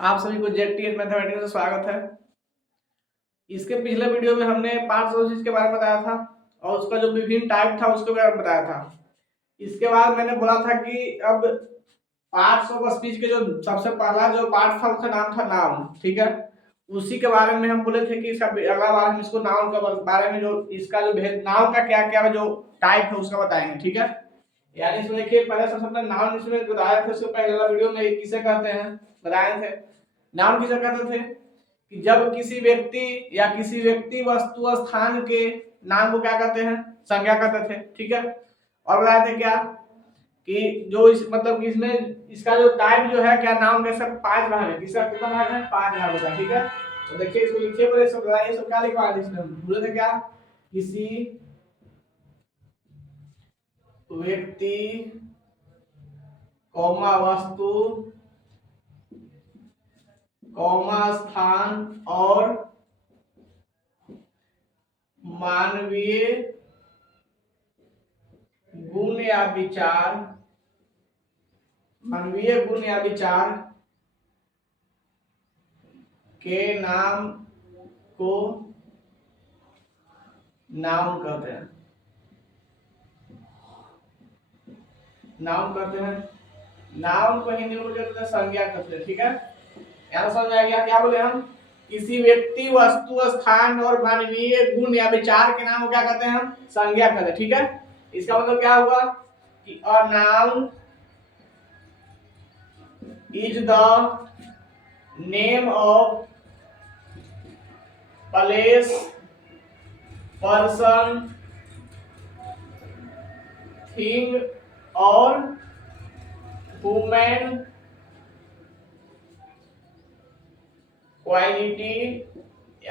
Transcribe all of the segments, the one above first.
आप सभी को जेटीएस मैथमेटिक्स में स्वागत है। इसके पिछले वीडियो में हमने पार्ट्स ऑफ स्पीच के बारे में बताया था और उसका जो विभिन्न टाइप था उसके बारे में बताया था। इसके बाद मैंने बोला था कि अब पार्ट्स ऑफ स्पीच के जो सबसे पहला जो पार्ट था उसका नाम था नाउन, ठीक है। उसी के बारे में हम बोले थे कि इसका अगला बार हम इसको नाउन के बारे में जो इसका जो नाउन का क्या क्या जो टाइप है उसका बताएंगे, ठीक है। यानी इसमें देखिए पहले सबसे पहले नाउन इसमें बताया था, उसके पहले वाला वीडियो में किसे कहते हैं बताए थे। नाउन किसे कहते थे कि जब किसी व्यक्ति वस्तु स्थान के नाम को क्या कहते हैं, संज्ञा कहते थे, ठीक है। और बताए थे क्या कि जो इस मतलब कि इसमें इसका जो टाइप जो है क्या नाउन के सब 5 भाग है। किसका कितना भाग है? 5 भाग होगा, ठीक है। तो देखिए इसको लिखिए, बोले सब बताइए सब क्या लिखवा है इसमें। बोले थे क्या किसी व्यक्ति कौमा वस्तु कौमा स्थान और मानवीय गुण या विचार के नाम को नाउन कहते हैं। नाउन कहते हैं, नाउन को हिंदी में बोलते हैं संज्ञा कहते हैं, ठीक है। यहाँ समझ में आ गया क्या बोले हम? किसी व्यक्ति वस्तु स्थान और मानवीय गुण या विचार के नाम को क्या कहते हैं? हम संज्ञा कहते हैं, ठीक है। इसका मतलब क्या हुआ कि a noun is the name of place person thing और ह्यूमन क्वालिटी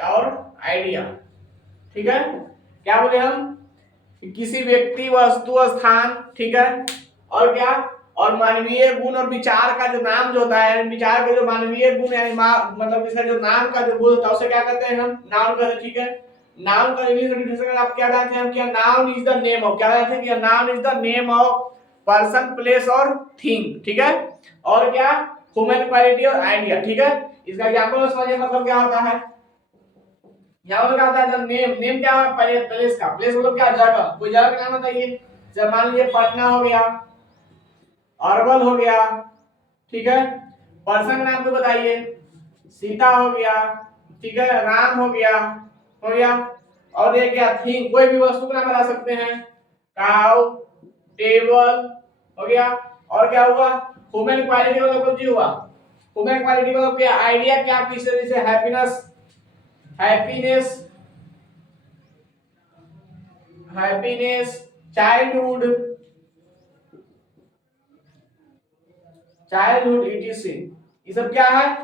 और आइडिया, ठीक है। क्या बोले हम कि किसी व्यक्ति वस्तु स्थान, ठीक है, और क्या और मानवीय गुण और विचार का जो नाम जो होता है, विचार का जो मानवीय गुण यानी मतलब इसका जो नाम का जो गुण होता है उसे क्या कहते हैं? हम नाउन कहते हैं, ठीक है। नाउन का इंग्लिश डेफिनेशन आप क्या जानते हैं? हम क्या noun is the name of, क्या जानते हैं कि noun is the name of person place और थिंग, ठीक है। और क्या ह्यूमन क्वालिटी और आइडिया, ठीक है। इसका एग्जांपल समझिए, मतलब क्या होता है यहाँ पर क्या होता है? नेम क्या है? प्लेस का, प्लेस मतलब क्या? जगह, कोई जगह का नाम बताइए। जब मान लीजिए पटना हो गया, अरवल हो गया, ठीक है। पर्सन का नाम तो बताइए, सीता हो गया, ठीक है, राम हो गया। और ये क्या थिंग, कोई भी वस्तु का नाम बता सकते हैं, काउ, टेबल हो गया। और क्या हुआ? ह्यूमन क्वालिटी मतलब कुछ ही हुआ। ह्यूमन क्वालिटी मतलब क्या? आइडिया क्या किसी जैसे हैप्पीनेस चाइल्डहुड इटीसी, ये सब क्या है?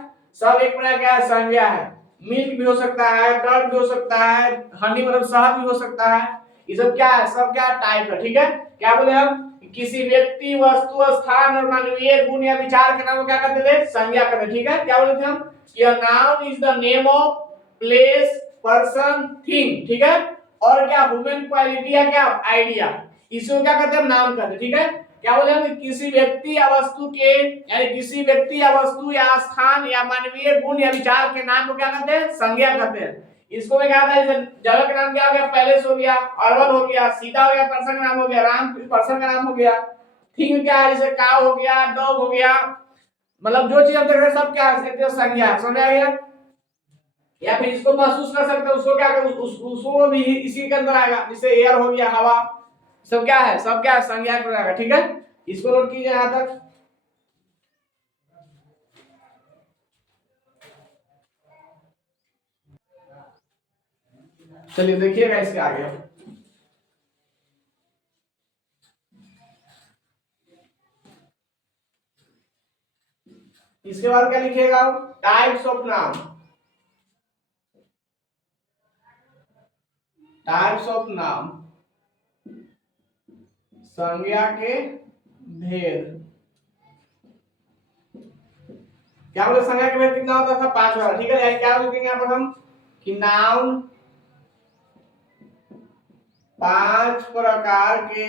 सब एक प्रकार क्या है? संज्ञा है। मिल्क भी हो सकता है, कर्ड भी हो सकता है, हनी मतलब शहद भी हो सकता है। ये सब क्या है? सब क्या टाइप है, ठीक है। क्या बोले हम? किसी व्यक्ति वस्तु स्थान और मानवीय गुण या विचार के नाम को क्या कहते थे? संज्ञा कहते थे, ठीक है। क्या बोले थे हम? Your noun is the name of place person thing, ठीक है। और क्या ह्यूमन क्वालिटी या क्या आइडिया, इसको क्या कहते हैं? नाम कहते हैं, ठीक है। क्या बोले हम? किसी व्यक्ति या वस्तु के यानी किसी व्यक्ति या वस्तु या स्थान या मानवीय गुण या विचार के नाम को क्या कहते हैं? संज्ञा कहते हैं। इसको में क्या था? जगह का नाम क्या हो गया? पैलेस हो गया, अरवल हो गया, सीता हो गया, पर्सन का नाम हो गया, राम पर्सन का नाम हो गया। थिंग क्या है? जैसे काऊ हो गया, डॉग हो गया, मतलब जो चीज हम देख रहे हैं सब क्या है? संज्ञा, समझ आ गया। या फिर इसको महसूस कर सकते हैं, उसको क्या कर उसको भी इसी के अंदर आएगा, जैसे एयर हो गया, हवा, सब क्या है? सब क्या है? संज्ञा में आएगा, ठीक है। इसको नोट कीजिए यहां तक। चलिए देखिएगा इसके आगे। इसके बाद क्या लिखिएगा? Types of noun. Types of noun, संज्ञा के भेद। क्या बोले? संज्ञा के भेद कितना होता था? 5 बार, ठीक है। क्या लिखेंगे यहाँ पर हम कि नाउन 5 प्रकार के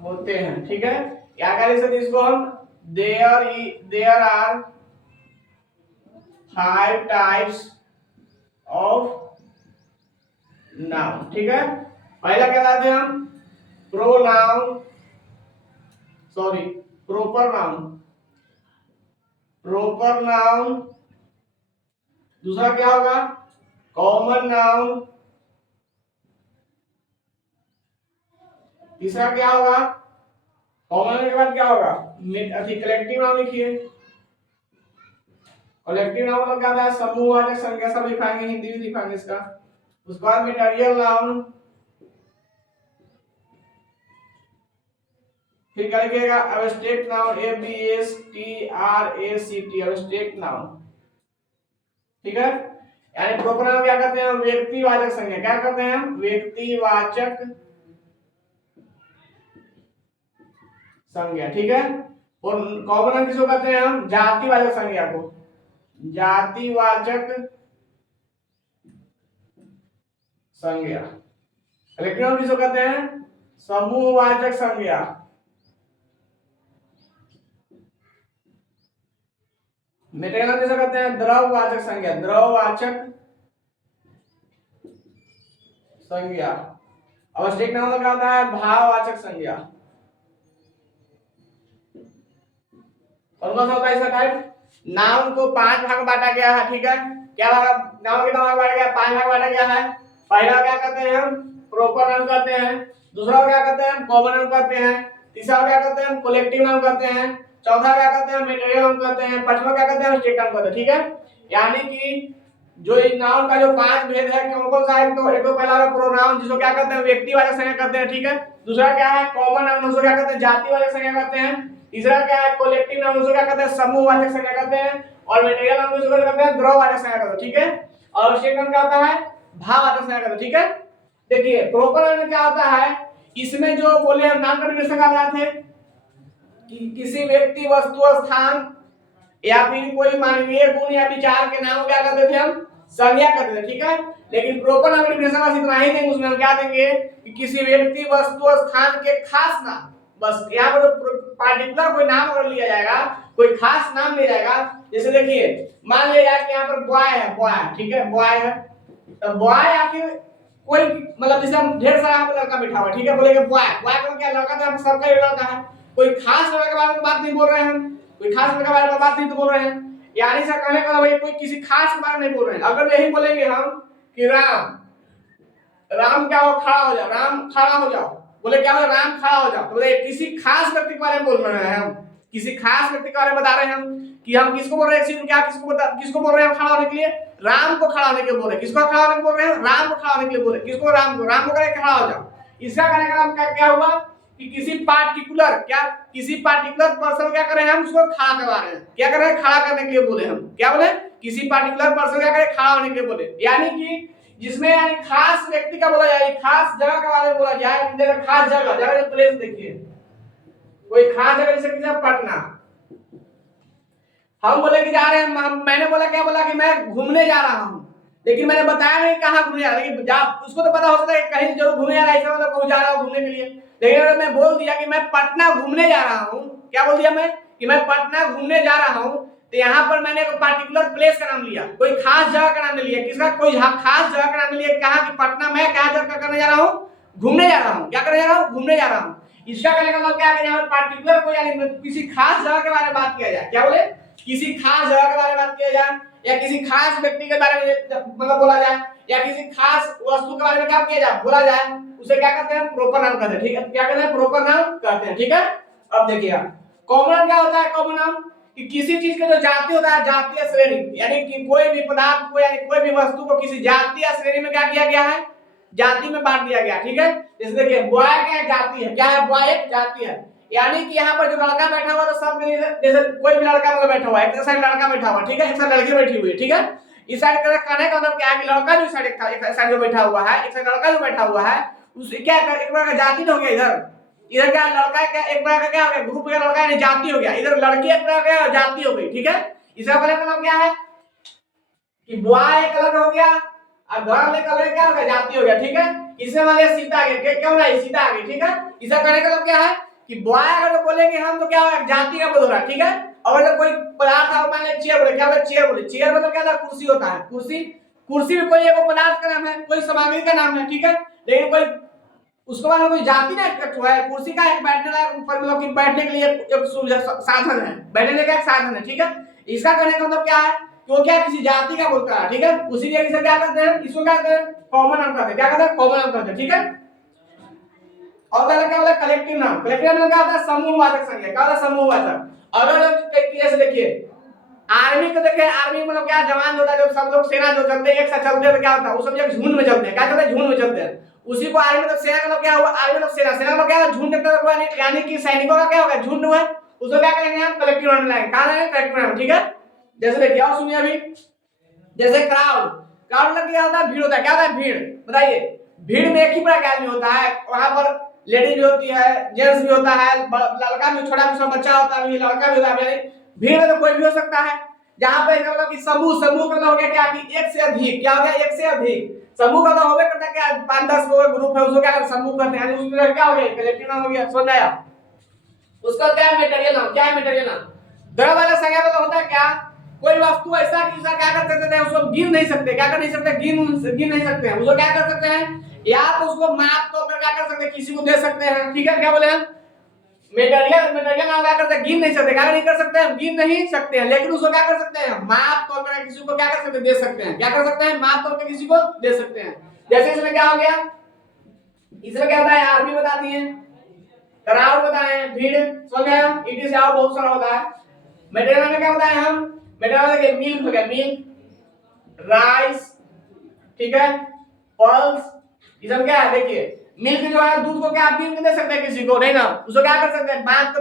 होते हैं, ठीक है। क्या करें सर? इसको हम there are 5 types of noun. ठीक है, पहला क्या लाते हैं हम? Pronoun, sorry proper noun, proper noun. दूसरा क्या होगा? Common noun. तीसरा क्या होगा? कॉमन के बाद क्या होगा? कलेक्टिव नाउन लिखिए। कलेक्टिव नाउन मतलब क्या होता है? समूहवाचक संज्ञा, सब लिखाएंगे, हिंदी भी लिखाएंगे इसका। उसके बाद मटेरियल नाउन, फिर क्या लिखिएगा? Abstract noun, ABSTRACT, abstract noun. ठीक है, यानी प्रॉपर नाउन क्या कहते हैं? व्यक्तिवाचक संज्ञा। क्या कहते हैं? व्यक्तिवाचक संज्ञा। ठीक है, और कॉमन नाउन किसको कहते हैं हम? जातिवाचक संज्ञा को, जातिवाचक संज्ञा। कलेक्टिव नाउन किसको कहते हैं? समूहवाचक संज्ञा। मटेरियल नाउन किसको कहते हैं? द्रववाचक संज्ञा, द्रववाचक संज्ञा। अवस्टिक नाउन क्या होता है? भाववाचक संज्ञा। और कौन सा होता है इसका टाइप? नाउन को 5 भाग में बांटा गया है। ठीक है, क्या नाउन के भाग बांटा गया? 5 भाग बांटा गया है। पहला क्या कहते हैं हम? प्रॉपर नाउन कहते हैं। दूसरा क्या कहते हैं? कॉमन नाउन कहते हैं। तीसरा क्या कहते हैं? कलेक्टिव नाउन कहते हैं। चौथा क्या कहते हैं? मटेरियल नाउन कहते हैं। पांचवा क्या कहते हैं? एब्स्ट्रैक्ट नाउन कहते हैं। ठीक है, यानी कि जो इस नाउन का जो 5 भेद है, कौन कौन सा है? तो एक तो पहला प्रोनाउन, जिसको क्या कहते हैं? व्यक्तिवाचक संज्ञा कहते हैं। ठीक है, दूसरा क्या है? कॉमन नाउन, उसको क्या कहते हैं? जातिवाचक संज्ञा कहते हैं। तीसरा क्या है? कलेक्टिव नाउन, उसको क्या कहते हैं? समूहवाचक संज्ञा कहते हैं। और मटेरियल नाउन, उसको क्या कहते हैं? द्रववाचक संज्ञा कहते हैं। ठीक है, और एब्स्ट्रैक्ट नाउन क्या होता है? भाववाचक संज्ञा कहते हैं। ठीक है, देखिए प्रॉपर नाउन में क्या होता है? इसमें जो बोले हम नाम का डिफिनेशन का बनाते थे कि किसी व्यक्ति, वस्तु, स्थान या फिर कोई मानवीय गुण या विचार के नाम क्या करते थे हम? संज्ञा करते थे। ठीक है, लेकिन प्रॉपर नाउन डिफिनेशन बस इतना ही देंगे। उसमें हम क्या देंगे कि किसी व्यक्ति, वस्तु, स्थान के खास नाम, बस यहाँ पर पार्टिकुलर कोई नाम अगर लिया जाएगा, कोई खास नाम लिया जाएगा। जैसे देखिए, मान लिया जाए कि यहाँ पर बॉय है, बॉय, ठीक है, बॉय है, तो बॉय या फिर कोई मतलब जैसे हम ढेर सारा लड़का बैठा हुआ, ठीक है, बोलेंगे बॉय, बॉय का क्या? लड़का तो हम सबका ही लड़का है। कोई खास लड़के के बारे में बात नहीं बोल रहे हैं हम, कोई खास लड़के के बारे में बात नहीं तो बोल रहे हैं। यानी सर कहने का भाई कोई किसी खास के बारे में नहीं बोल रहे हैं। अगर यही बोलेंगे हम कि राम, राम क्या हो? खड़ा हो जाओ, राम खड़ा हो जाओ, बोले क्या हो? राम खड़ा हो जाओ, तो बोले किसी खास व्यक्ति के बारे में बोल रहे हैं हम, किसी खास व्यक्ति के बारे में बता रहे हैं हम कि हम किसको बोल रहे हैं? क्या किसको बोल रहे हैं? खड़ा होने के लिए राम को खड़ा होने के लिए बोल रहे हैं। किसको खड़ा होने के बोल रहे हैं? राम को खड़ा होने के लिए बोल रहे हैं। किसको? राम को, राम को करें खड़ा हो जाओ। इसका कहने का मतलब क्या हुआ कि किसी पार्टिकुलर पर्सन क्या कर रहे हैं हम? उसको खड़ा करवा रहे हैं। क्या कर रहे हैं? खड़ा करने के लिए बोले हम। क्या बोले? किसी पार्टिकुलर पर्सन क्या करें? खड़ा होने के लिए बोले। यानी कि जिसमें यानी खास व्यक्ति का बोला जाए, खास जगह के बारे में बोला जाए। जगह, खास जगह प्लेस देखिए, कोई खास जगह जैसे कि पटना, हम बोले कि जा रहे हैं, मैंने बोला क्या बोला कि मैं घूमने जा रहा हूँ, लेकिन मैंने बताया नहीं कहाँ घूमने जा रहा हूँ। लेकिन उसको तो पता हो सकता है कहीं जरूर घूमने जा रहा है, मतलब कहीं जा रहा हूँ घूमने के लिए। लेकिन अगर मैं बोल दिया कि मैं पटना घूमने जा रहा हूँ, क्या बोल दिया मैं कि मैं पटना घूमने जा रहा हूँ, तो यहाँ पर मैंने एक पार्टिकुलर प्लेस का नाम लिया, कोई खास जगह का नाम नहीं लिया। किसका? कोई खास जगह का नाम नहीं लिया। कहा कि पटना मैं क्या जगह करने जा रहा हूँ? घूमने जा रहा हूँ। क्या करने जा रहा हूँ? घूमने जा रहा हूँ। इसका कहने का मतलब क्या है? यहाँ पर पार्टिकुलर कोई यानी किसी खास जगह के बारे में बात किया जाए। क्या बोले? किसी खास जगह के बारे में बात किया जाए, या किसी खास व्यक्ति के बारे में मतलब बोला जाए, या किसी खास वस्तु के बारे में क्या किया जाए? बोला जाए, उसे क्या कहते हैं? प्रॉपर नाउन कहते हैं। ठीक है, क्या कहते हैं? प्रॉपर नाउन कहते हैं। ठीक है, अब देखिए कॉमन क्या होता है? कॉमन नाउन कि किसी चीज का जो जाति होता है, जातीय श्रेणी, यानी कि कोई भी पदार्थ को यानी कोई भी वस्तु को किसी जातीय श्रेणी में क्या किया गया है? जाति में बांट दिया गया। ठीक है, जैसे देखिए बॉय क्या जाति है? क्या है? बॉय एक जाति है। यानी कि यहाँ पर जो लड़का बैठा हुआ, तो सब जैसे कोई भी लड़का मतलब बैठा हुआ है, एक साइड लड़का बैठा हुआ, ठीक है, एक साइड लड़की बैठी हुई है। ठीक है, इस साइड कहने का मतलब क्या है कि लड़का जो साइड एक साइड जो बैठा हुआ है, एक साइड लड़का जो बैठा हुआ है, उस क्या एक प्रकार का जाति हो गया। इधर क्या लड़का क्या एक प्रकार का क्या हो गया? ग्रुप का लड़का यानी जाति हो गया। इधर लड़की एक प्रकार का जाति हो गई। ठीक है, इसका मतलब क्या है कि बॉय एक अलग हो गया और गर्ल एक अलग क्या हो गया? जाति हो गया। ठीक है, इससे हमारे सीता आ गया। क्यों ना सीता आ गई। ठीक है, इसका कहने का मतलब क्या है कि बॉय अगर बोलेंगे हम तो क्या होगा, जाति का बोल रहा है, ठीक है। और अगर कोई पदार्थ आप मान लीजिए चेयर बोले, क्या बोले, चेयर बोले, चेयर मतलब क्या था, कुर्सी होता है, कुर्सी, कुर्सी भी कोई एक पदार्थ का नाम है, कोई सामग्री का नाम है, ठीक है। लेकिन कोई उसके बाद कोई जाति ना इकट्ठ हुआ है, कुर्सी का एक बैठने का ऊपर मतलब कि बैठने के लिए एक साधन है, बैठने का एक साधन है, ठीक है। इसका कहने का मतलब क्या है कि वो क्या किसी जाति का बोलता है, ठीक है। उसी लिए इसे क्या कहते हैं, इसको क्या कहते हैं, कॉमन नाम कहते हैं, क्या कहते हैं, कॉमन नाम कहते हैं, ठीक है। और पहले क्या होता है, कलेक्टिव नाम, कलेक्टिव नाम क्या होता है, समूहवाचक संज्ञा, क्या होता है, समूहवाचक। अगर कैसे देखिए आर्मी को देखिए, आर्मी मतलब क्या, जवान जो होता है, जब सब लोग सेना जो चलते हैं एक साथ चलते हैं तो क्या होता है, वो सब जब झुंड में चलते हैं, क्या चलते हैं, झुंड में चलते हैं। उसी को आर्मी मतलब सेना का मतलब क्या हुआ, आर्मी मतलब सेना, सेना मतलब क्या है, झुंड का हुआ, यानी कि सैनिकों का क्या होगा, झुंड हुआ, उसको क्या करेंगे हम, कलेक्टिव नाम लाएंगे, कहां लाएंगे, कलेक्टिव नाम, ठीक है। जैसे देखिए और सुनिए अभी, जैसे क्राउड, क्राउड मतलब क्या होता है, भीड़ होता है, क्या होता है, भीड़, बताइए। भीड़ में एक ही प्रकार का आदमी होता है, वहां पर लेडीज भी होती है, जेंट्स भी होता है, लड़का भी, छोटा भी, सब बच्चा होता है, लड़का भी होता है, भीड़ में तो कोई भी हो सकता है। जहां पे मतलब कि समूह, समूह का मतलब हो गया क्या कि एक से अधिक, क्या हो गया, एक से अधिक। समूह का मतलब हो गया करता है क्या, 5-10 लोग ग्रुप है, उसको क्या समूह कहते हैं, उसमें क्या हो गया, कलेक्टिव नाम हो गया, समझ आया। उसका क्या है, मटेरियल नाम, क्या है, मटेरियल नाम। द्रव्य वाला संज्ञा मतलब होता है क्या, कोई वस्तु ऐसा कि उसका क्या कर सकते हैं, उसको गिन नहीं सकते, क्या कर नहीं सकते, गिन नहीं सकते हैं, उसको क्या कर सकते हैं, या तो उसको माप तौल पर क्या कर सकते हैं, किसी को दे सकते हैं, ठीक है। क्या बोले हम, मटेरियल, मटेरियल नाम क्या करते हैं, गिन नहीं सकते, क्या नहीं कर सकते हैं, गिन नहीं सकते हैं, लेकिन उसको क्या कर सकते हैं, माप तौल पर किसी को क्या कर सकते हैं, दे सकते हैं, क्या कर सकते हैं, माप तौल पर किसी को दे सकते हैं। जैसे इसमें क्या हो गया, इसमें क्या होता है, आर्मी बता दिए, क्राउड बताए, भीड़, समझ गए हम, इट इज और बहुत सारा होता है। मटेरियल में क्या बताए हम, मटेरियल के मिल्क हो गया, मिल्क, राइस, ठीक है, पल्स, ये सब क्या है, देखिए मिल्क जो है, दूध को क्या आप गिन के दे सकते हैं किसी को, नहीं ना, उसको क्या कर सकते हैं, माप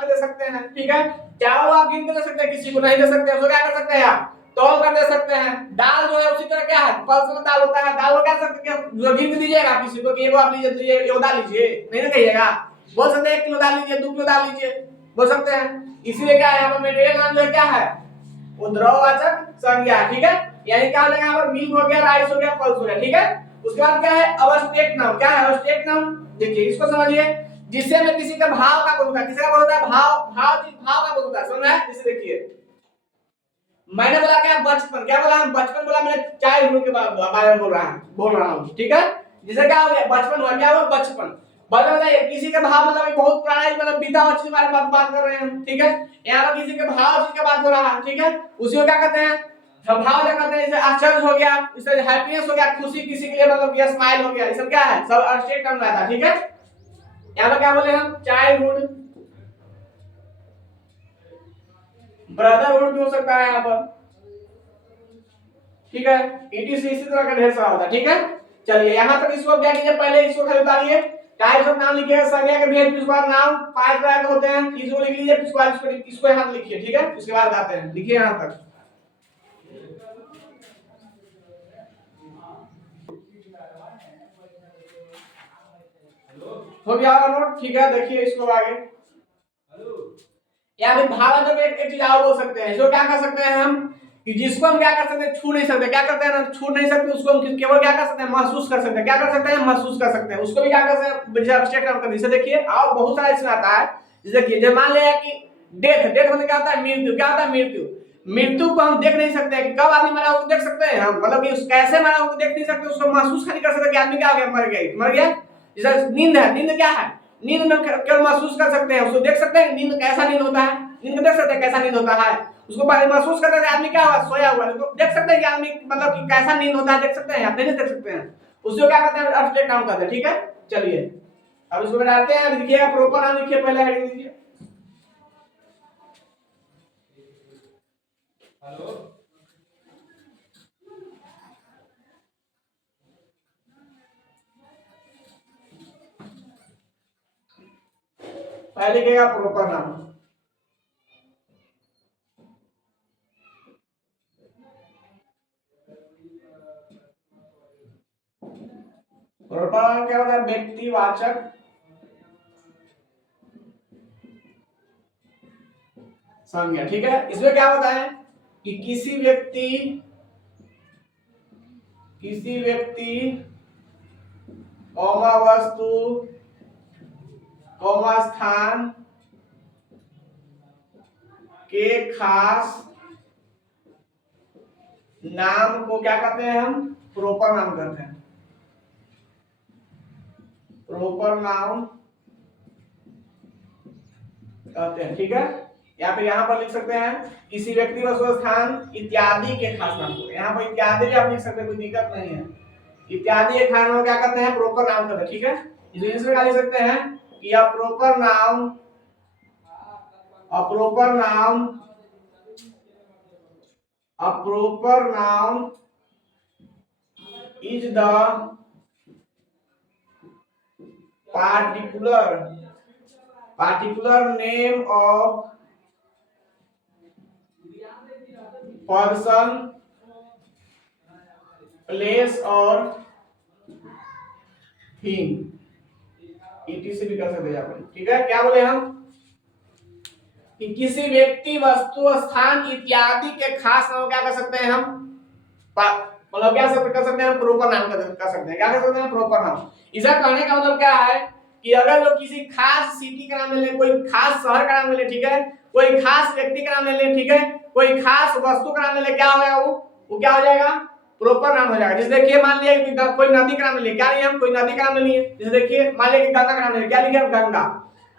के दे सकते हैं, ठीक है। चावल आप गिन के दे सकते हैं किसी को, नहीं दे सकते, उसको क्या कर सकते हैं आप, तौल कर दे सकते हैं। दाल जो है उसी तरह क्या है, पल्स में दाल होता है, दाल को क्या कर सकते हैं, जो गिन के दीजिएगा किसी को कि एगो आप लीजिए, तो ये दाल लीजिए, नहीं ना कहिएगा, बोल सकते हैं 1 किलो दाल लीजिए, 2 किलो दाल लीजिए, बोल सकते हैं। इसीलिए क्या है, यहाँ पर मटेरियल नाम जो है क्या है, वो द्रववाचक संज्ञा, ठीक है। यानी क्या लेंगे, यहाँ पर मिल्क हो गया, राइस हो गया, पल्स हो गया, ठीक है। उसके बाद क्या है, अवस्थेक नाम, क्या है, अवस्थेक नाम, देखिए इसको समझिए, जिससे में किसी का भाव का बोलता है, किसी का बोलता है, भाव का बोलता है, समझ रहे हैं। जैसे देखिए मैंने बोला क्या, बचपन, क्या बोला हम, बचपन बोला, मैंने चाइल्डहुड के बारे में बोल रहा हूँ, ठीक है। जैसे क्या हो गया, बचपन हुआ, क्या हुआ, बचपन, बताइए किसी का भाव मतलब बहुत पुराना मतलब बीता हुआ चीज के बारे में बात कर रहे हैं हम, ठीक है। यहाँ पर किसी के भाव चीज की बात हो रहा है, ठीक है। उसी को क्या कहते हैं, हम भाव क्या कहते हैं, जैसे आश्चर्य हो गया, जैसे हैप्पीनेस हो गया, खुशी किसी के लिए मतलब कि स्माइल हो गया, ये सब क्या है, सब अस्टेट टर्म रहता है, ठीक है। यहाँ पर क्या बोले हम, चाइल्डहुड, ब्रदरहुड भी हो सकता है यहाँ पर, ठीक है। इसी तरह का ढेर सारा होता है, ठीक है। चलिए यहाँ तक इसको क्या कीजिए, पहले इसको खाली उतारिए, टाइप्स ऑफ नाम लिखिए, संज्ञा के भेद, उसके बाद नाम 5 प्रकार के होते हैं, इसको लिख लीजिए, उसके बाद इसको यहाँ लिखिए, ठीक है। उसके बाद आते हैं, लिखिए यहाँ तक, हो गया नोट, ठीक है। देखिए इसको आगे, या फिर भाव जब एक चीज और बोल सकते हैं, इसको क्या कर सकते हैं हम, कि जिसको हम क्या कर सकते हैं, छू नहीं सकते, क्या करते हैं ना, छू नहीं सकते, उसको हम केवल क्या कर सकते हैं, महसूस कर सकते हैं, क्या कर सकते हैं, महसूस कर सकते हैं, उसको भी क्या कर सकते हैं, एब्स्ट्रैक्ट नाम कर। जैसे देखिए और बहुत सारा इसमें आता है, जैसे देखिए जब मान लिया कि डेथ, डेथ मतलब क्या होता है, मृत्यु, क्या होता है, मृत्यु, मृत्यु को हम देख नहीं सकते कि कब आदमी मरा, उसको देख सकते हैं हम, मतलब कि कैसे मरा उसको देख नहीं सकते, उसको महसूस नहीं कर सकते कि आदमी क्या हो गया, मर गया। जैसे नींद है, नींद क्या है, नींद में केवल महसूस कर सकते हैं, उसको देख सकते हैं, नींद कैसा नींद होता है, नींद को देख सकते हैं कैसा नींद होता है, उसको महसूस करते हैं आदमी क्या हुआ, सोया हुआ है, तो देख सकते हैं कि आदमी मतलब कि कैसा नींद होता है, देख सकते हैं, आप नहीं देख सकते हैं, उसको क्या कहते हैं, एब्स्ट्रैक्ट नाउन कहते हैं, ठीक है। चलिए अब इसको बनाते हैं, लिखिएगा प्रॉपर नाम लिखिए, पहले हेडिंग दीजिए, हेलो, पहले लिखिएगा प्रॉपर नाम, प्रॉपर नाम क्या होता है, व्यक्तिवाचक संज्ञा, ठीक है। इसमें क्या होता है कि किसी व्यक्ति कौमा वस्तु स्थान के खास नाम को क्या कहते हैं हम? प्रॉपर नाउन कहते हैं। प्रॉपर नाउन कहते हैं, ठीक है। या फिर यहाँ पर लिख सकते हैं किसी व्यक्ति, वस्तु, स्थान इत्यादि के खास नाम को। यहाँ पर इत्यादि भी आप लिख सकते हैं, कोई दिक्कत नहीं है। इत्यादि के खास नाम क्या कहते हैं? प्रॉपर नाउन कहते हैं, ठीक है। इसमें क्या लिख सकते हैं कि a proper noun, a proper noun, a proper noun is the particular name of person, place और thing, etc भी कर सकते हैं यहाँ पर, ठीक है। क्या बोले हम कि किसी व्यक्ति, वस्तु, स्थान इत्यादि के खास नाम क्या कर सकते हैं हम? मतलब क्या कर सकते हैं? प्रॉपर नाम कर सकते हैं। क्या कर सकते हैं? प्रॉपर नाम। इसका कहने का मतलब क्या है कि अगर जो किसी खास सिटी का नाम ले ले, कोई खास शहर का नाम ले ले, ठीक है, कोई खास व्यक्ति का नाम ले ले, ठीक है, कोई खास वस्तु का नाम ले ले, क्या हो जाएगा? वो क्या हो जाएगा? प्रॉपर नाम हो जाएगा। जैसे देखिए, मान लिया कि कोई नदी का नाम ले लिया, क्या नहीं, हम कोई नदी का नाम ले लिए। जैसे देखिए, मान लिया कि गंगा का नाम ले लिया, क्या लिखे? गंगा।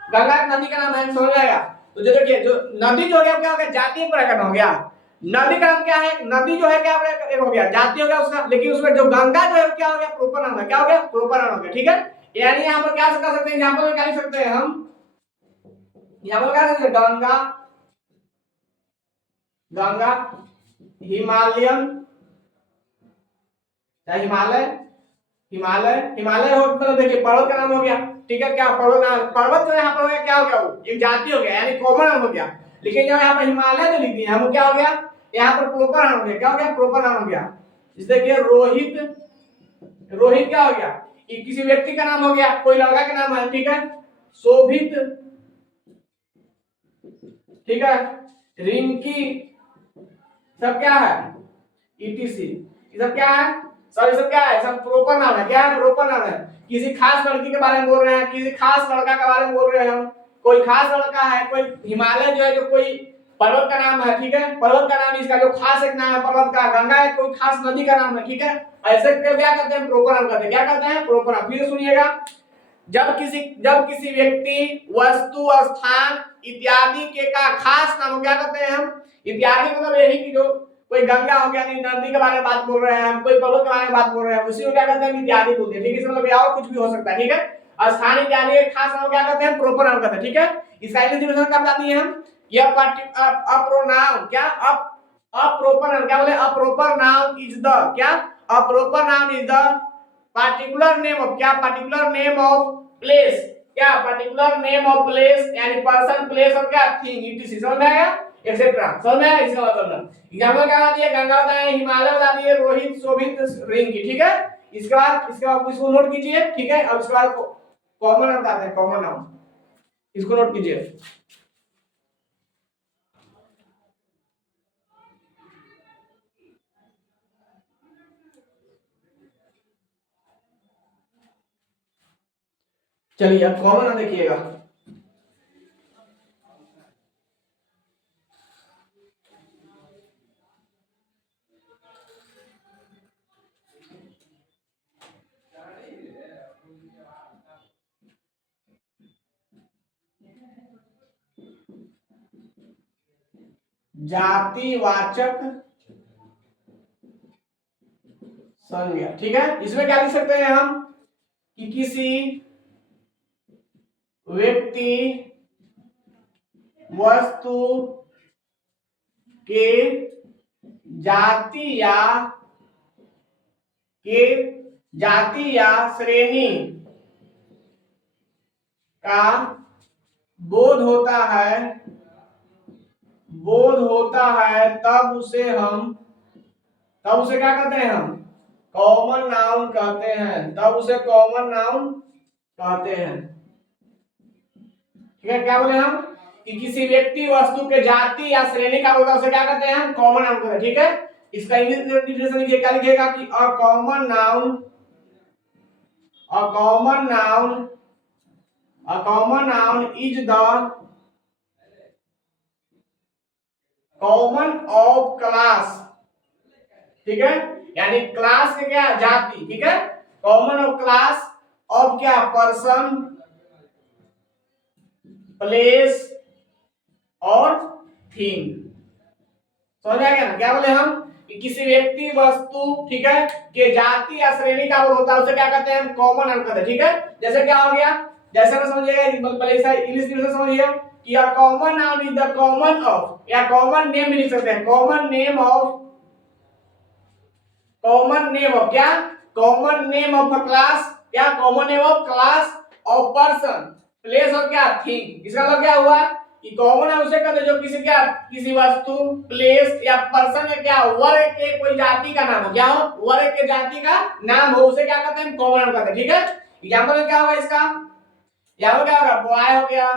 गंगा एक नदी का नाम है, समझ आएगा। तो जो देखिए, जो नदी जो हो गया, क्या हो गया? जातीय प्रकरण हो गया। नदी का नाम क्या है? नदी जो है क्या हो गया? जाति हो गया उसका। लेकिन उसमें जो गंगा जो है क्या हो गया? प्रॉपर नाम है। क्या हो गया? प्रॉपर नाम हो गया, ठीक है। यानी यहाँ पर क्या कर सकते हैं? एग्जांपल में क्या लिख सकते हैं हम? यहाँ पर क्या लिख सकते हैं? गंगा, गंगा, हिमालयन, हिमालय, हिमालय, हिमालय हो मतलब देखिए पर्वत का नाम हो गया, ठीक है। क्या पर्वत जो यहाँ पर हो गया, क्या हो गया? वो एक जाति हो गया, यानी कॉमन नाम हो गया। लेकिन जो यहाँ पर हिमालय जो लिख दिया हम, क्या हो गया? यहाँ पर प्रॉपर नाम हो गया। क्या हो गया? प्रॉपर नाम हो गया। जैसे देखिए, रोहित, रोहित क्या हो गया? कि किसी व्यक्ति का नाम हो गया, कोई लड़का का नाम है, ठीक है। शोभित, ठीक है, रिंकी, सब क्या है? ईटीसी, ये सब क्या है? सर ये सब क्या है? सब प्रॉपर नाम है। क्या है? प्रॉपर नाम है। किसी खास लड़की के बारे में बोल रहे हैं, किसी खास लड़का के बारे में बोल रहे हैं हम। कोई खास लड़का है, कोई हिमालय जो है, जो कोई पर्वत का नाम है, ठीक है, पर्वत का नाम, इसका जो खास एक नाम है पर्वत का, गंगा है कोई खास नदी का नाम है, ठीक है। ऐसे क्या करते हैं? प्रॉपर नाम कहते हैं। क्या कहते हैं? प्रॉपर नाम। फिर सुनिएगा, जब किसी व्यक्ति, वस्तु, स्थान इत्यादि के का खास नाम क्या कहते हैं हम? इत्यादि मतलब यही कि जो कोई गंगा हो गया, नदी के बारे में बात बोल रहे हैं हम, कोई पर्वत के बारे में बात बोल रहे हैं, उसी को क्या कहते हैं? इत्यादि बोलते हैं, ठीक है। इसमें मतलब और कुछ भी हो सकता है, ठीक है। स्थान इत्यादि के खास नाम क्या कहते हैं? प्रॉपर नाम कहते हैं, ठीक है। इसका इंग्लिश डिफिनेशन क्या बताती है हम? यह अप्रोनाउन, क्या अप्रोपर नाउन, क्या बोले? अप्रोपर नाउन इज द, क्या? A proper noun is the particular name of, क्या? पार्टिकुलर नेम ऑफ प्लेस, क्या? पार्टिकुलर नेम ऑफ प्लेस, यानी पर्सन, प्लेस और क्या? थिंग, इट समझ में आया? एक्सेट्रा, समझ में आया? इसका मतलब एग्जांपल क्या बता दिया? गंगा बता दिए, हिमालय बता दिए, रोहित, शोभित, रिंकी, ठीक है। इसके बाद इसको नोट कीजिए, ठीक है। अब इसके बाद कॉमन नाउन बताते हैं, कॉमन नाउन, इसको नोट कीजिए। चलिए अब कॉमन नाउन देखिएगा। जातिवाचक संज्ञा, ठीक है। इसमें क्या लिख सकते हैं हम कि किसी व्यक्ति, वस्तु के जाति या श्रेणी का बोध होता है तब उसे क्या कहते हैं? हम कॉमन नाउन कहते हैं। तब उसे कॉमन नाउन कहते हैं, ठीक है। क्या बोले हम कि किसी व्यक्ति, वस्तु के जाति या श्रेणी का बोध, उसे क्या कहते हैं? हम कॉमन नाउन कहते हैं, ठीक है। इसका इंग्लिश डिफिनेशन क्या लिखेगा कि a common noun a common noun is the common of class, ठीक है, यानी क्लास के क्या जाति, ठीक है, कॉमन ऑफ क्लास ऑफ क्या पर्सन प्लेस और थिंग। समझ आ गया ना? क्या बोले हम कि किसी व्यक्ति वस्तु, ठीक है, के जाति या श्रेणी का वो होता है उसे क्या कहते हैं हम कॉमन नाउन कहते हैं, ठीक है। जैसे क्या हो गया, जैसे ना समझिएगा पहले इसे इंग्लिश में समझिए कि a common noun is the common of, या कॉमन नेम भी लिख सकते हैं, common name of, common name of क्या, common name of a class, क्या common name of class of person place और क्या थिंग। इसका मतलब क्या हुआ कि कॉमन है उसे कहते हैं जो किसी क्या किसी वस्तु प्लेस या पर्सन या क्या वर्ग के कोई जाति का नाम हो, क्या हो वर्ग के जाति का नाम हो, उसे क्या कहते हैं कॉमन नाम कहते हैं, ठीक है। एग्जांपल में क्या होगा इसका, यहाँ क्या होगा बॉय हो गया,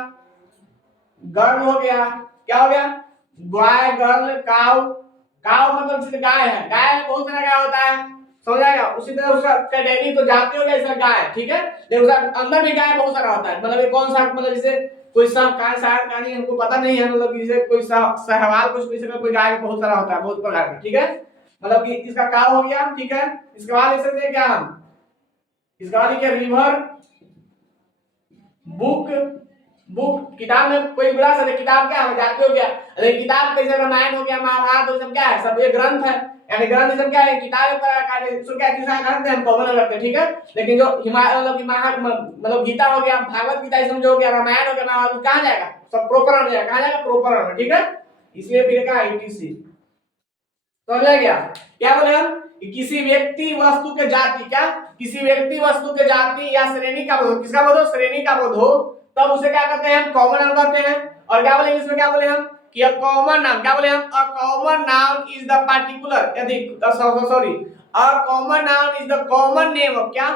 गर्ल हो गया, क्या हो गया बॉय गर्ल, काउ, काउ मतलब जैसे गाय है, गाय में बहुत सारा गाय होता है, समझ आएगा। उसी तरह उसका कैटेगरी तो जाति हो गया इसका गाय, ठीक है, लेकिन उसका अंदर भी गाय बहुत सारा होता है, मतलब ये कौन सा मतलब जैसे कोई सा काय शायद कहानी हमको पता नहीं है, मतलब जैसे कोई सहवाल कुछ किसी का कोई गाय बहुत सारा होता है बहुत प्रकार का, ठीक है, मतलब कि इसका काउ हो गया, ठीक है। इसके बाद लिख सकते हैं क्या हम, इसका बाद क्या रिवर, बुक, बुक किताब में कोई बुला सकते, किताब क्या है जाते हो गया, अरे किताब कैसे रामायण हो गया महाभारत वो सब क्या है सब ये ग्रंथ है, यानी ग्रंथ सब क्या है किताब का सो क्या किसी ग्रंथ है हम कॉमन रखते हैं, ठीक है। लेकिन जो मतलब कि मतलब गीता हो गया, भागवत गीता समझो हो गया, रामायण हो गया, महाभारत कहां जाएगा सब प्रोपर हो जाएगा, कहां जाएगा प्रोपर में, ठीक है। इसलिए फिर क्या आईटीसी समझ आ गया। क्या बोले हम कि किसी व्यक्ति वस्तु के जाति, क्या किसी व्यक्ति वस्तु के जाति या श्रेणी का बोध, किसका बोध हो श्रेणी का बोध हो, तब उसे क्या कहते हैं हम कॉमन नाउन कहते हैं। और क्या बोले इंग्लिश में क्या बोले हम कि अ कॉमन नाउन, क्या बोले हम a common noun is the particular, यदि sorry a common noun is the common name of क्या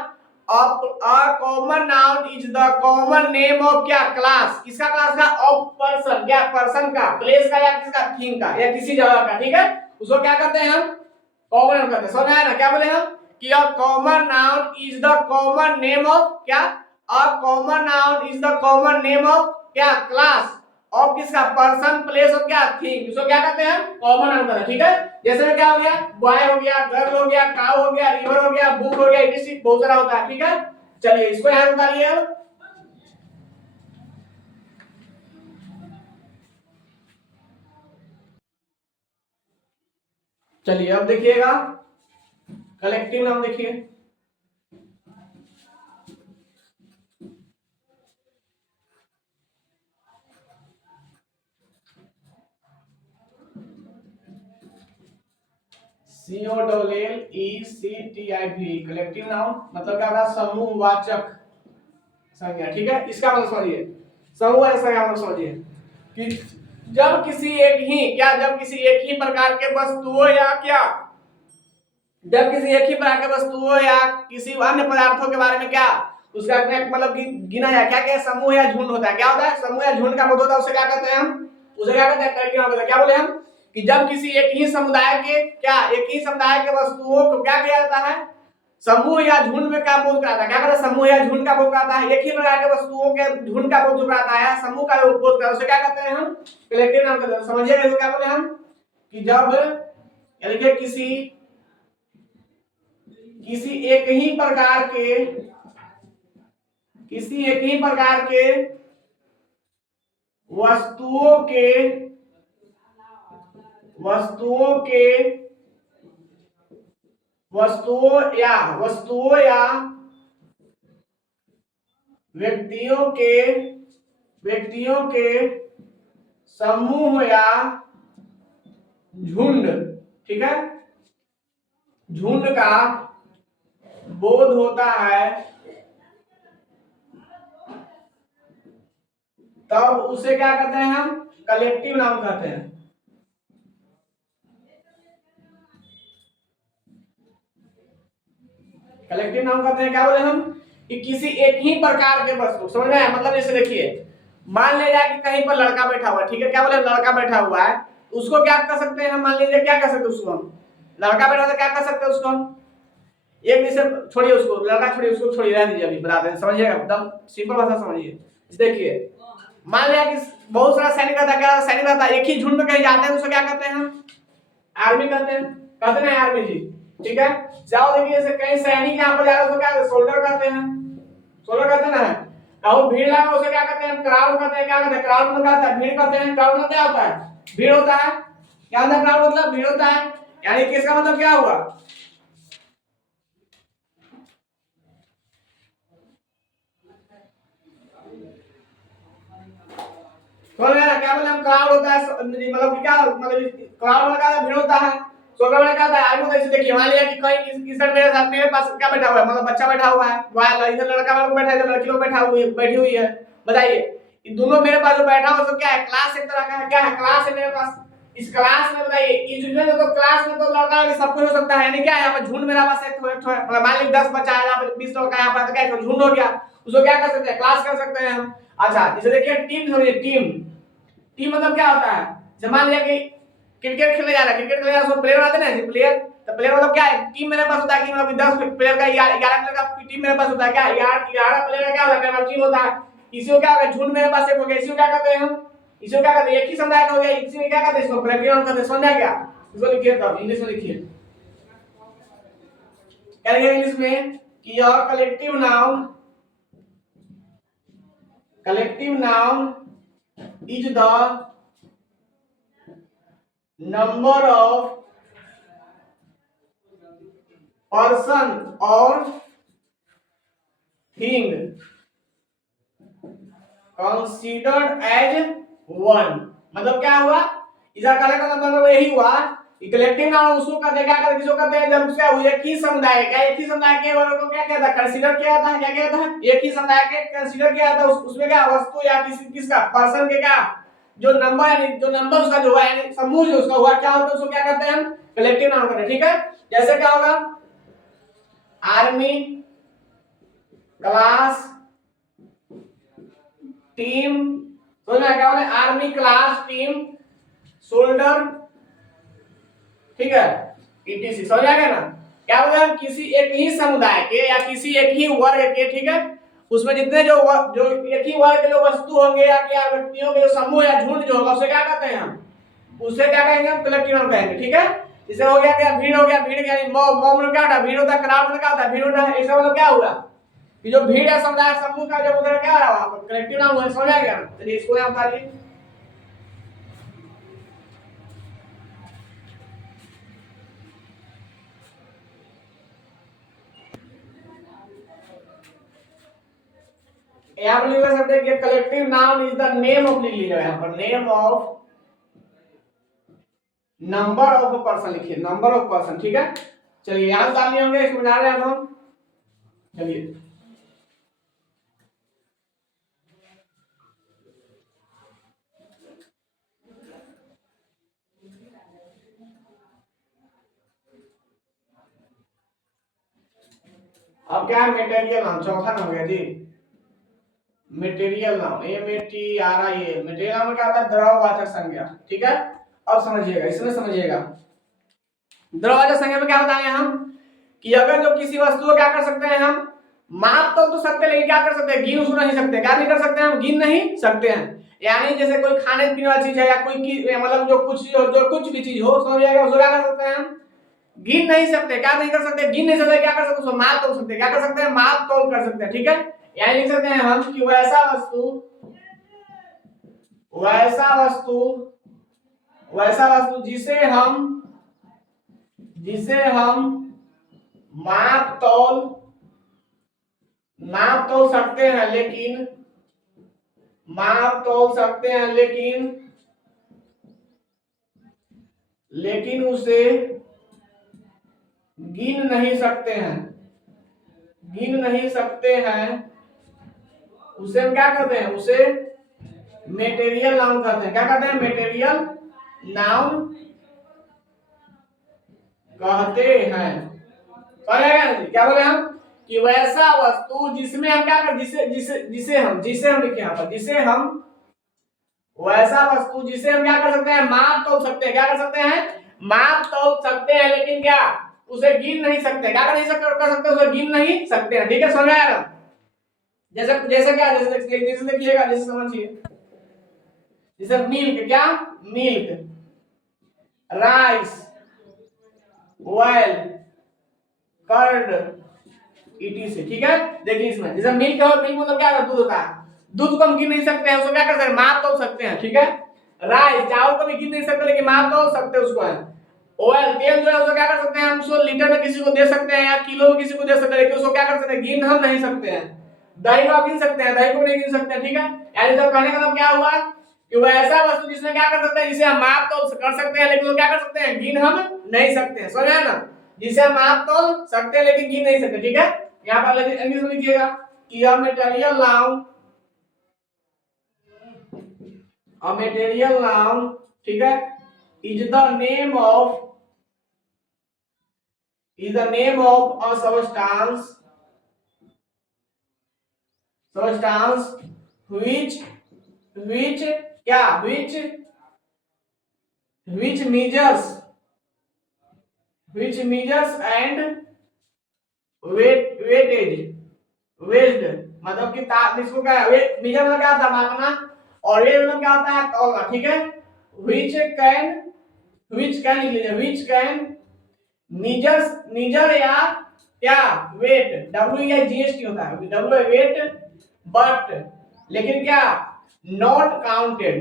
a common noun is the common name of क्या क्लास, किसका क्लास का ऑफ पर्सन, क्या पर्सन का प्लेस का या किसका थिंग का या किसी जगह का, ठीक है, उसको क्या कहते हैं हम कॉमन नाउन कहते हैं। समझ आया ना? क्या बोले हम कि a common noun is the common name of क्या a common noun is the common name of क्या क्लास ऑफ किसका पर्सन प्लेस और क्या थिंग, उसको क्या कहते हैं कॉमन नाउन कहते हैं, ठीक है। जैसे में क्या हो गया बॉय हो गया, गर्ल हो गया, काउ हो गया, रिवर हो गया, बुक हो गया, इट बहुत सारा होता है, ठीक है। चलिए इसको यहां उतारिए अब। चलिए अब देखिएगा कलेक्टिव नाउन, देखिए COLLECTIV कलेक्टिव नाउन मतलब क्या होगा समूहवाचक संज्ञा, ठीक है। इसका मतलब समझिए समूह ऐसा क्या मतलब समझिए कि जब किसी एक ही क्या जब किसी एक ही प्रकार के वस्तुओं या क्या जब किसी एक ही प्रकार के वस्तुओं या किसी अन्य पदार्थों के बारे में क्या उसका मतलब गिना जाए, क्या क्या समूह या झुंड होता है, क्या होता है समूह या झुंड का मतलब होता है, उसे क्या कहते हैं हम उसे क्या कहते हैं कलेक्टिव नाउन। क्या बोले हम कि जब किसी एक ही समुदाय के क्या एक ही समुदाय के वस्तुओं को क्या किया जाता है समूह या झुंड में क्या बोध कराता है, क्या कहते हैं समूह या झुंड का बोध कराता है, एक ही प्रकार के वस्तुओं के झुंड का बोध कराता है, समूह का बोध कराता है, उसे क्या कहते हैं हम कलेक्टिव नाउन कहते हैं। समझिएगा इसको क्या बोले हम कि जब यानी कि किसी एक ही प्रकार के किसी एक ही प्रकार के वस्तुओं के वस्तुओं के वस्तुओं या व्यक्तियों के समूह या झुंड, ठीक है, झुंड का बोध होता है तब उसे क्या कहते हैं हम कलेक्टिव नाउन कहते हैं। कलेक्टिव नाउन कहते हैं क्या बोले हम कि किसी एक ही प्रकार के वस्तु, समझ में आया मतलब जैसे देखिए मान लिया कि कहीं पर लड़का बैठा हुआ है, ठीक है, क्या बोले लड़का बैठा हुआ है उसको क्या कर सकते हैं हम मान लीजिए क्या कर सकते हैं उसको हम लड़का बैठा था क्या कर सकते हैं उसको हम एक जैसे छोड़िए उसको लड़का छोड़िए उसको छोड़िए रहने दीजिए अभी बता दें, समझिएगा एकदम सिंपल भाषा समझिए देखिए मान लिया कि बहुत सारा सैनिक रहता है, क्या सैनिक रहता है, एक ही झुंड में कहीं जाते हैं, उसको क्या कहते हैं हम? आर्मी कहते हैं, कहते हैं आर्मी जी। ठीक है, जाओ देखिए जैसे कहीं सैनिक यहाँ पर जा रहे हैं, उसको क्या सोल्जर कहते हैं, सोल्जर कहते हैं ना। और भीड़ लगा उसे क्या कहते हैं? क्राउड कहते हैं। क्या कहते हैं? क्राउड में क्या होता है? भीड़ कहते हैं। क्राउड में क्या होता है? भीड़ होता है। क्या होता है? क्राउड मतलब भीड़ होता है। यानी कि इसका मतलब क्या हुआ? समझ गए ना? क्या बोले हम? क्राउड होता है, मतलब क्या, मतलब क्राउड में क्या भीड़ होता है। सोल्जर में क्या होता है? आर्मी में ऐसे देखिए मान लिया कि कहीं इस साइड मेरे साथ, मेरे पास क्या बैठा हुआ है, मतलब बच्चा बैठा हुआ है, वहां इधर लड़का लोग बैठा है, इधर लड़की लोग बैठी हुई है। बताइए इन दोनों मेरे पास जो बैठा हुआ सब क्या है? क्लास एक तरह का है। क्या है? क्लास है मेरे पास। इस क्लास में बताइए इस तो क्लास में तो लड़का लड़की सब कुछ हो सकता है, यानी क्या है? यहाँ पर झुंड मेरा पास एक मतलब मान लीजिए 10 बच्चा है, यहाँ पर 20 लड़का यहाँ पर, तो क्या झुंड हो गया, उसको क्या कर सकते हैं? क्लास कर सकते हैं हम। अच्छा जैसे देखिए टीम, समझिए टीम। टीम मतलब क्या होता है? जब मान लिया कि क्रिकेट खेलने जा रहा है, क्रिकेट खेलने जा रहा है, उसमें प्लेयर आते हैं ना, प्लेयर। तो प्लेयर मतलब क्या है? टीम मेरे पास होता है कि मतलब 10 प्लेयर का 11 प्लेयर का टीम मेरे पास होता है। क्या 11 प्लेयर का क्या होता है? मेरा टीम होता है। इसी को क्या होगा? झुंड मेरे पास एक हो गया, इसी को क्या कहते हैं हम? इसी को क्या कहते हैं? एक ही समुदाय का हो गया, इसी में क्या कहते हैं? इसको कलेक्टिव नाउन कहते हैं। समझ गया? इसको लिखिए, तब इंग्लिश में लिखिए, क्या लिखेंगे इंग्लिश में कि your collective noun is the number of person और थिंग कंसीडर्ड एज वन। मतलब क्या हुआ? इसका कहने का मतलब यही हुआ कि कलेक्टिव नाउन उसको कहते हैं, क्या कहते हैं? जिसको कहते हैं जब उसका एक ही समुदाय का, एक ही समुदाय के वर्ग को क्या कहता है? कंसीडर किया जाता है। क्या कहता है? एक ही समुदाय के कंसीडर किया जाता है। उसमें क्या वस्तु या किसका पर्सन के क्या जो नंबर, यानी जो नंबर उसका जो हुआ, यानी समूह जो उसका हुआ, क्या होता है? उसको क्या कहते हैं हम? कलेक्टिव नाउन कहते हैं। ठीक है, जैसे क्या होगा? Army, class, team. समझ में क्या बोले? आर्मी, क्लास, टीम, सोल्डर, ठीक है, ईटीसी। समझ आ गया ना? क्या बोले हम? किसी एक ही समुदाय के या किसी एक ही वर्ग के, ठीक है, उसमें जितने जो एक ही वर्ग के जो वस्तु होंगे या क्या व्यक्तियों के जो समूह या झुंड जो होगा, उसे क्या कहते हैं हम? उसे क्या कहेंगे हम? कलेक्टिव नाउन कहेंगे। ठीक है, इसे हो गया क्या? भीड़ हो गया। भीड़ यानी मॉब में क्या होता है? भीड़ होता है। क्राउड में क्या होता है? भीड़ होता है। इसका मतलब क्या हुआ कि जो भीड़ है समुदाय समूह का, जब उधर क्या रहा वहां पर कलेक्टिव नाउन हुआ। समझ आ गया? चलिए इसको यहां उतारिए। यहाँ पर लिखा सकते हैं कि collective noun is the name of, लिख लीजिएगा यहाँ पर, name of number of a person, लिखिए नंबर ऑफ पर्सन। ठीक है, चलिए यहां डाल लिए होंगे, इसको बना रहे हैं हम। चलिए अब क्या है? मटेरियल नाउन, चौथा नाम हो गया जी, material noun. MATRIAL। Material noun में क्या होता है? द्रववाचक संज्ञा। ठीक है, अब समझिएगा, इसमें समझिएगा द्रववाचक संज्ञा में क्या बताएंगे हम कि अगर जो किसी वस्तु को क्या कर सकते हैं हम? माप तो सकते हैं, लेकिन क्या कर सकते हैं? गिन उसको नहीं सकते। क्या नहीं कर सकते हम? गिन नहीं सकते हैं। यानी जैसे कोई खाने पीने वाली चीज है या कोई मतलब जो कुछ भी चीज हो, समझ आएगा, उसको क्या कर सकते हैं हम? गिन नहीं सकते। क्या नहीं कर सकते? गिन नहीं सकते। क्या कर सकते? उसको माप तोल सकते हैं। क्या कर सकते हैं? माप तोल कर सकते हैं। ठीक है, यानी लिख सकते हैं हम कि वैसा वस्तु जिसे हम माप तोल सकते हैं, लेकिन उसे गिन नहीं सकते हैं, उसे हम क्या कहते हैं? उसे मटेरियल नाउन कहते हैं। क्या कहते हैं? मटेरियल नाउन कहते हैं। क्या बोले हम कि वैसा वस्तु जिसमें हम क्या कर, जिसे हम लिखे यहाँ पर, वैसा वस्तु जिसे हम क्या कर सकते हैं? माप तोल सकते हैं। क्या कर सकते हैं? माप तोल सकते हैं, लेकिन क्या उसे गिन नहीं सकते। क्या कर नहीं सकते? कर सकते उसे गिन नहीं सकते हैं। ठीक है, समझ आया ना? जैसे जैसे क्या, जैसे जैसे देखिएगा, जैसे समझिए, जैसे मिल्क, क्या मिल्क, राइस, ऑयल, कर्ड, ईटी से, ठीक है। देखिए इसमें जैसे मिल्क और मिल्क मतलब क्या, दूध होता है, दूध को हम गिन नहीं सकते हैं, उसको क्या कर सकते हैं, माप तोल सकते हैं, ठीक है। राइस, चावल को भी गिन नहीं सकते लेकिन माप तोल सकते हैं उसको है। ऑयल, तेल जो है उसको क्या कर सकते हैं हम, उसको लीटर में किसी को दे सकते हैं या किलो में किसी को दे सकते हैं, लेकिन उसको क्या कर सकते हैं, गिन हम नहीं सकते हैं। दही को आप गिन सकते हैं, दही को नहीं गिन सकते हैं, ठीक है। यानी जब कहने का मतलब क्या हुआ कि वो ऐसा वस्तु जिसमें क्या कर सकते हैं, जिसे हम माप तोल कर सकते हैं लेकिन वो क्या कर सकते हैं, गिन हम नहीं सकते हैं, समझ आया ना। जिसे हम माप तोल सकते हैं लेकिन गिन नहीं सकते, ठीक है। यहाँ पर इंग्लिश में लिखिएगा कि a material noun, a material noun, ठीक है, is the name of, is the name of a substance which क्या, which measures and weighted मतलब कि इसको क्या है, measure मतलब क्या होता है, मापना, और वेट मतलब क्या होता है, तौलना, ठीक है। which can which can measure या क्या, वेट, डब्ल्यू या जीएसटी होता है, डब्ल्यू वेट, बट लेकिन क्या, नॉट काउंटेड।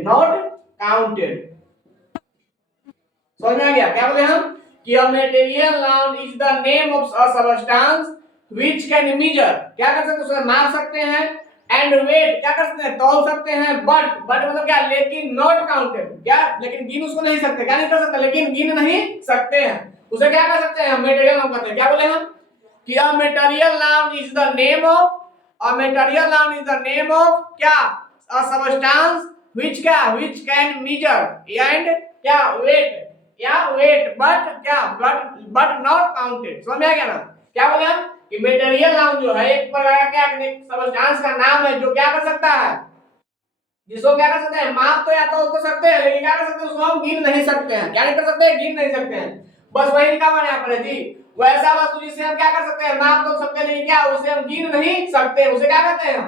समझ में आ गया, क्या बोले हम कि a material noun is the name of a substance which can measure, क्या कर सकते हैं, उसे माप सकते हैं, एंड वेट, क्या कर सकते हैं, तौल सकते हैं, बट मतलब क्या, लेकिन नॉट काउंटेड, क्या, लेकिन गिन उसको नहीं सकते, क्या नहीं कर सकते, लेकिन गिन नहीं सकते हैं, उसे क्या कर सकते हैं हम, मटेरियल नाउन कहते हैं। क्या बोले हम कि a material noun is the name of, a material noun is the name of क्या, अ सब्सटेंस व्हिच क्या, व्हिच कैन मेजर एंड क्या, वेट बट क्या, बट नॉट काउंटेड। समझ में आ गया ना। क्या बोले हम कि मटेरियल नाउन जो है एक प्रकार का क्या, सब्सटेंस का नाम है जो क्या कर सकता है, जिसको क्या कर सकते हैं, माप तो या तो सकते हैं लेकिन क्या कर सकते हैं, उसको हम गिन नहीं सकते हैं, क्या नहीं कर सकते, गिन नहीं सकते हैं। बस वही लिखा हुआ है यहाँ पर है जी, वैसा वस्तु जिसे हम क्या कर सकते हैं, माप तो सकते हैं लेकिन क्या, उसे हम गिन नहीं सकते, उसे क्या कहते हैं,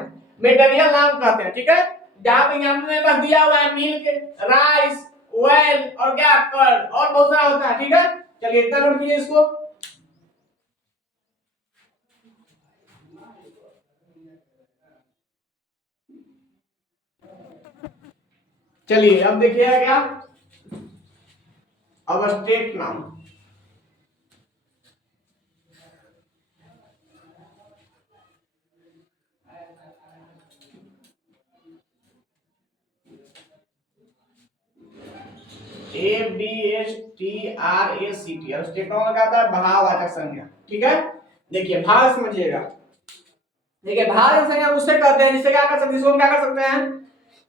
मटेरियल नाम कहते हैं, ठीक है। जहां पे यहाँ पे बस दिया हुआ है मिल्क, राइस, ऑयल और क्या, कर्ड, और बहुत सारा होता है, ठीक है। चलिए इतना नोट कीजिए इसको। चलिए अब देखिएगा क्या, abstract noun. ABSTRACT, abstract noun क्या होता है, भाववाचक संज्ञा, ठीक है। देखिए भाव समझिएगा, देखिए भाव संज्ञा उससे कहते हैं जिससे क्या कर सकते हैं, जिसको हम क्या कर सकते हैं,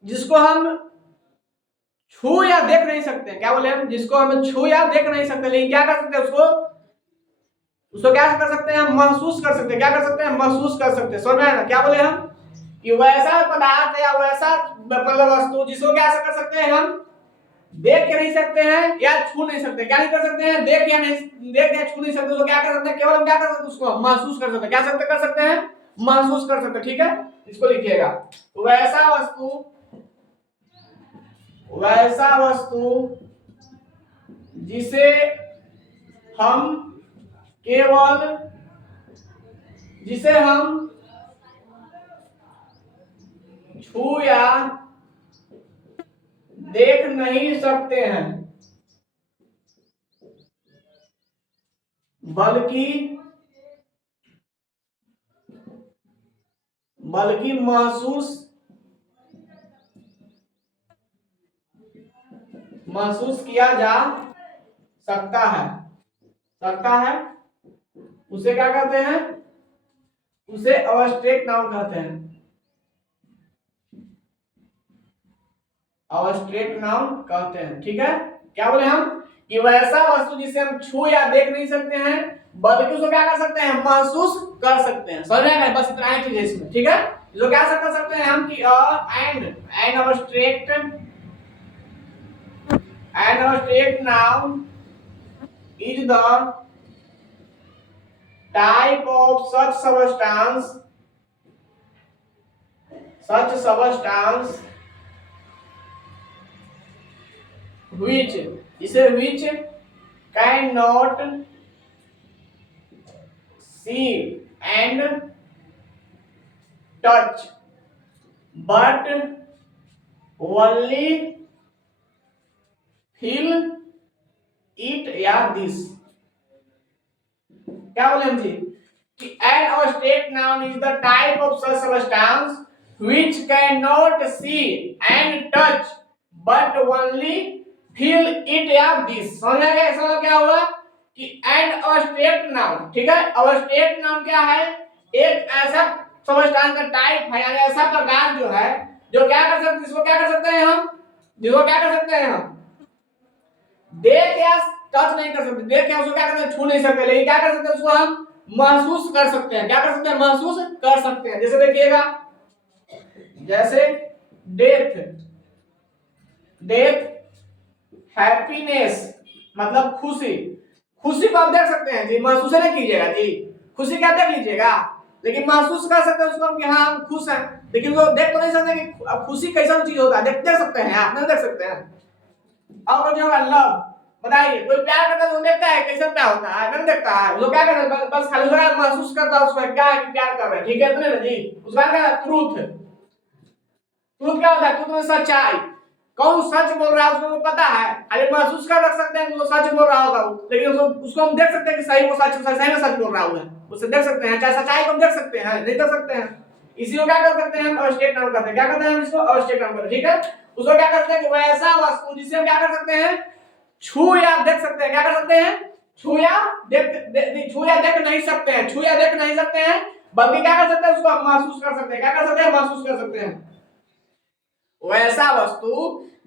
जिसको हम छू या देख नहीं सकते, क्या बोले हम, जिसको हम छू या देख नहीं सकते लेकिन क्या कर सकते हैं, उसको उसको क्या कर सकते हैं, महसूस कर सकते हैं, क्या कर सकते हैं, महसूस कर सकते हैं। समझ में आया ना। क्या बोले हम कि वैसा पदार्थ या वैसा मतलब वस्तु जिसको क्या कर सकते हैं हम, देख के नहीं सकते हैं या छू नहीं सकते, क्या नहीं कर सकते हैं, देख या छू नहीं सकते, तो क्या कर सकते हैं, केवल हम क्या कर सकते हैं, उसको महसूस कर सकते हैं, क्या सकते कर सकते हैं, महसूस कर सकते हैं, ठीक है। इसको लिखिएगा, वैसा वस्तु जिसे हम केवल, जिसे हम छू या देख नहीं सकते हैं बल्कि बल्कि महसूस किया जा सकता है, उसे क्या कहते हैं, उसे अब्स्ट्रैक्ट नाउन कहते हैं, अब्स्ट्रैक्ट नाउन कहते हैं, ठीक है। क्या बोले हम कि वैसा वस्तु जिसे हम छू या देख नहीं सकते हैं बल्कि उसको क्या कर सकते हैं, महसूस कर सकते हैं। समझ में, बस इतना ही चीज है इसमें, ठीक है। जो क्या कर सकते हैं हम कि an abstract noun is the type of such substance such substance which इसे which cannot see and touch but only feel it या this। क्या बोले हम जी कि an abstract noun is the type of such substance which cannot see and touch but only feel it या this। समझ आ गया? इसका मतलब क्या हुआ कि an abstract noun, ठीक है, abstract noun क्या है? एक ऐसा सबस्टांस का टाइप है, यानी ऐसा प्रकार जो है जो क्या कर सकते, इसको क्या कर सकते हैं हम, जिसको क्या कर सकते हैं हम देख या टच नहीं कर सकते, देख या उसको क्या करते हैं, छू नहीं सकते, लेकिन क्या कर सकते हैं, उसको हम महसूस कर सकते हैं। क्या कर सकते हैं? महसूस कर सकते हैं। जैसे देखिएगा, जैसे डेथ, डेथ, हैप्पीनेस मतलब खुशी, खुशी को आप देख सकते हैं जी, महसूस नहीं कीजिएगा जी, खुशी क्या देख लीजिएगा, लेकिन महसूस कर सकते हैं उसको हम कि हाँ हम खुश हैं, लेकिन वो देख तो नहीं सकते कि खुशी कैसा चीज होता है, देख सकते हैं आप, नहीं देख सकते हैं। और जो है लव, बताइए कोई प्यार करता है तो देखता है कैसा प्यार होता है, नहीं देखता है, वो क्या करता है, बस खाली उसका महसूस करता है उसको क्या है कि प्यार कर रहा है, ठीक है इतने ना जी। उसका क्या है? ट्रूथ, ट्रूथ क्या होता है? ट्रूथ में सच्चाई, कौन सच बोल रहा है उसको पता है, खाली महसूस कर रख सकते हैं कि वो सच बोल रहा होगा, लेकिन उसको हम देख सकते हैं कि सही वो सच सही में सच बोल रहा है, उसे देख सकते हैं, चाहे सच्चाई को हम देख सकते हैं, नहीं देख सकते हैं। इसी को क्या कर सकते हैं हम? अवस्टेट नाउन करते हैं। क्या करते हैं हम इसको? अवस्टेट नाउन करते हैं, ठीक है। उसको क्या करते हैं कि वैसा वस्तु जिसे हम क्या कर सकते हैं, छू या देख सकते हैं, क्या कर सकते हैं, छू या देख नहीं सकते हैं, छू या देख नहीं सकते हैं, बल्कि क्या कर सकते हैं, उसको हम महसूस कर सकते हैं। क्या कर सकते हैं? महसूस कर सकते हैं। वैसा वस्तु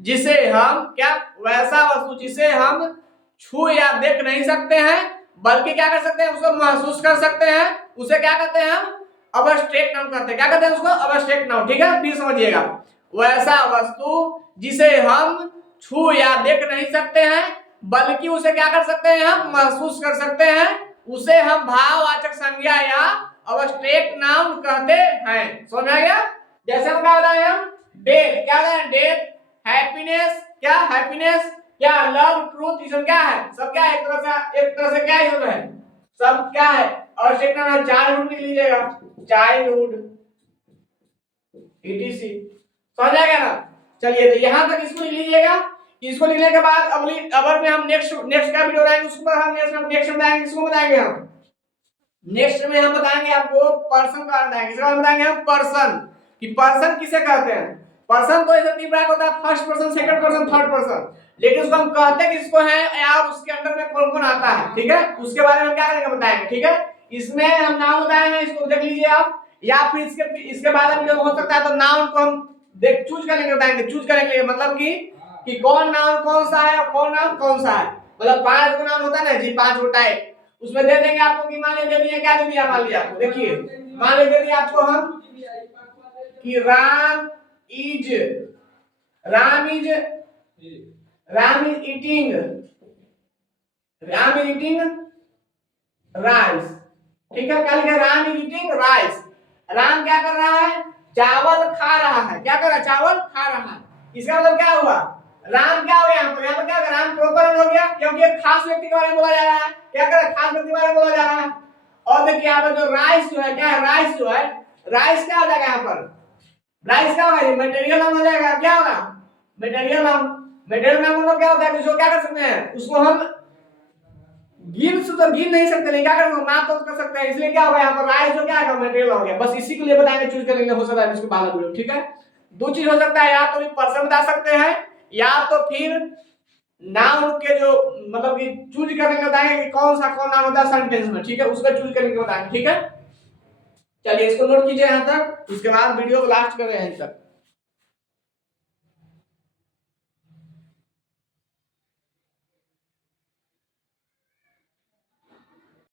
जिसे हम क्या, वैसा वस्तु जिसे हम छू या देख नहीं सकते हैं, बल्कि क्या कर सकते हैं, उसको महसूस कर सकते हैं, उसे क्या कहते हैं हम? अबस्ट्रैक्ट नाउन कहते हैं। क्या कहते हैं उसको? अबस्ट्रैक्ट नाउन, ठीक है। फिर समझिएगा, वैसा वस्तु जिसे हम छू या देख नहीं सकते हैं, बल्कि उसे क्या कर सकते हैं, हम महसूस कर सकते हैं, उसे हम भाववाचक संज्ञा या अबस्ट्रैक्ट नाउन कहते हैं। समझ आ गया? जैसे हम क्या बताए, हम डेथ, क्या है? डेथ, हैप्पीनेस, क्या हैप्पीनेस, क्या लव, ट्रूथ, इसमें क्या है, सब क्या है, एक तरह से क्या है, सब क्या है, और सेकंड चाइल्डहुड लिख लीजिएगा, चाइल्डहुड ईटीसी। समझ आ गया ना? चलिए तो यहां तक इसको लिख लीजिएगा। इसको लिखने के बाद अगर में हम नेक्स्ट का वीडियो बनाएंगे, उसको हम नेक्स्ट में बताएंगे, इसको बताएंगे हम नेक्स्ट में, हम बताएंगे आपको पर्सन का बताएंगे, इसका बताएंगे हम पर्सन, कि पर्सन किसे कहते हैं। पर्सन तो ऐसे तीन प्रकार होता है, first person, second person, third person, लेकिन उसको हम कहते हैं किसको है, या उसके अंदर में कौन कौन आता है, ठीक है, उसके बारे में हम क्या करेंगे बताएंगे, ठीक है। इसमें हम नाम बताए हैं, इसको देख लीजिए आप, या फिर इसके बारे में जो हो सकता है तो नाउन को हम देख चूज करेंगे, बताएंगे, चूज करेंगे, मतलब कि कौन नाउन कौन सा है और कौन नाउन कौन सा है, मतलब 5 गो नाउन होता है ना जी, 5 गो टाइप, उसमें दे देंगे आपको कि मान लीजिए दे दिया, क्या दे दिया, मान लीजिए आपको, देखिए मान लीजिए दे दिया आपको हम कि राम इज ईटिंग राइस, ठीक है, क्या लिखा, Ram is eating rice, Ram क्या कर रहा है, चावल खा रहा है, क्या कर रहा है, चावल खा रहा है। इसका मतलब क्या हुआ, राम क्या हो गया, यहाँ पर क्या राम प्रोपर हो गया, क्योंकि एक खास व्यक्ति के बारे में बोला जा रहा है, क्या कर रहा है, खास व्यक्ति के बारे में बोला जा रहा है। और देखिए यहाँ पर जो राइस जो है, क्या है, राइस जो है, राइस क्या हो जाएगा यहाँ पर, राइस क्या होगा, मटेरियल नाम हो जाएगा, क्या होगा, मटेरियल नाम। मटेरियल नाम मतलब क्या होता है, उसको क्या कर सकते हैं, उसको हम गिन नहीं सकते, लेकिन क्या कर नाम तो कर सकते हैं, इसलिए क्या होगा यहाँ पर राइस जो क्या है, मटेरियल हो गया। बस इसी के लिए बताएंगे, चूज करेंगे, हो सकता है इसको बाला बोलो, ठीक है। दो चीज हो सकता है, या तो पर्सन बता सकते हैं, या तो फिर नाउन के जो मतलब कि चूज करेंगे, बताएंगे कि कौन सा कौन नाउन होता है सेंटेंस में, ठीक है, उसका चूज करेंगे बताएंगे, ठीक है। चलिए इसको नोट कीजिए यहाँ तक, उसके बाद वीडियो को लास्ट कर रहे हैं तक।